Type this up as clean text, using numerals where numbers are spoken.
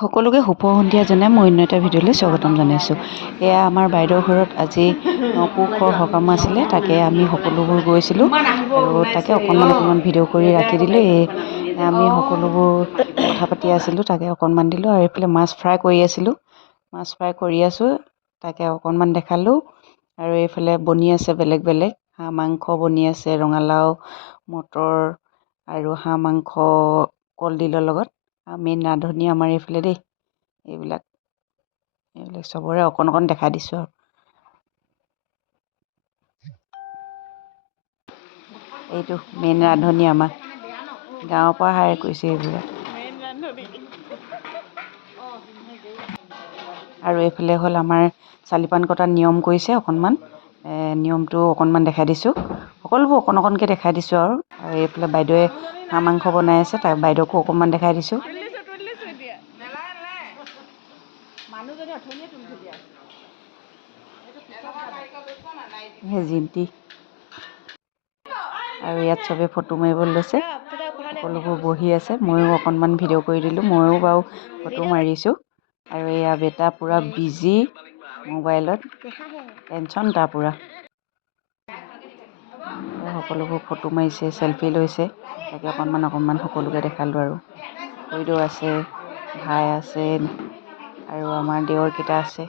সকলোকে শুভ সন্ধিয়া জনাই মই অন্য এটা ভিডিঅ'লৈ স্বাগতম জনাইছোঁ। এয়া আমাৰ বাইদেউৰ ঘৰত আজি নপুৰুষৰ সকাম আছিলে, তাকে আমি সকলোবোৰ গৈছিলোঁ আৰু তাকে অকণমান ভিডিঅ' কৰি ৰাখি দিলোঁ। আমি সকলোবোৰ কথা পাতি আছিলোঁ, তাকে অকণমান দিলোঁ। আৰু এইফালে মাছ ফ্ৰাই কৰি আছিলোঁ, মাছ ফ্ৰাই কৰি আছোঁ, তাকে অকণমান দেখালোঁ। আৰু এইফালে বনি আছে বেলেগ বেলেগ, হাঁহ মাংস বনি আছে, ৰঙালাও, মটৰ আৰু হাঁহ মাংস কলডিলৰ লগত। মেইন ৰান্ধনি আমাৰ এইফালে দেই। এইবিলাক চবৰে অকণ দেখাই দিছোঁ আৰু এইটো মেইন ৰান্ধনি আমাৰ গাঁৱৰ পৰা হায়াৰ কৰিছে এইবিলাক। আৰু এইফালে হ'ল আমাৰ চালিপান কটাৰ নিয়ম কৰিছে অকণমান, নিয়মটো অকণমান দেখাই দিছোঁ। সকলোবোৰ অকণকৈ দেখাই দিছোঁ। আৰু এইফালে বাইদেৱে হাঁহ মাংস বনাই আছে, তাক বাইদেউকো অকণমান দেখাই দিছোঁ। জিন্তি আৰু ইয়াত চবেই ফটো মাৰিব লৈছে, সকলোবোৰ বহি আছে। ময়ো অকণমান ভিডিঅ' কৰি দিলোঁ, ময়ো বাৰু ফটো মাৰিছোঁ। আৰু এয়া বেটা পূৰা বিজি মোবাইলত, টেনশ্যন তাৰ পূৰা। সকলোবোৰ ফটো মাৰিছে, চেলফি লৈছে, তাকে অকণমান সকলোকে দেখালোঁ। আৰু খুৰীদেউ আছে, ভাই আছে, আৰু আমাৰ দেৱৰকেইটা আছে।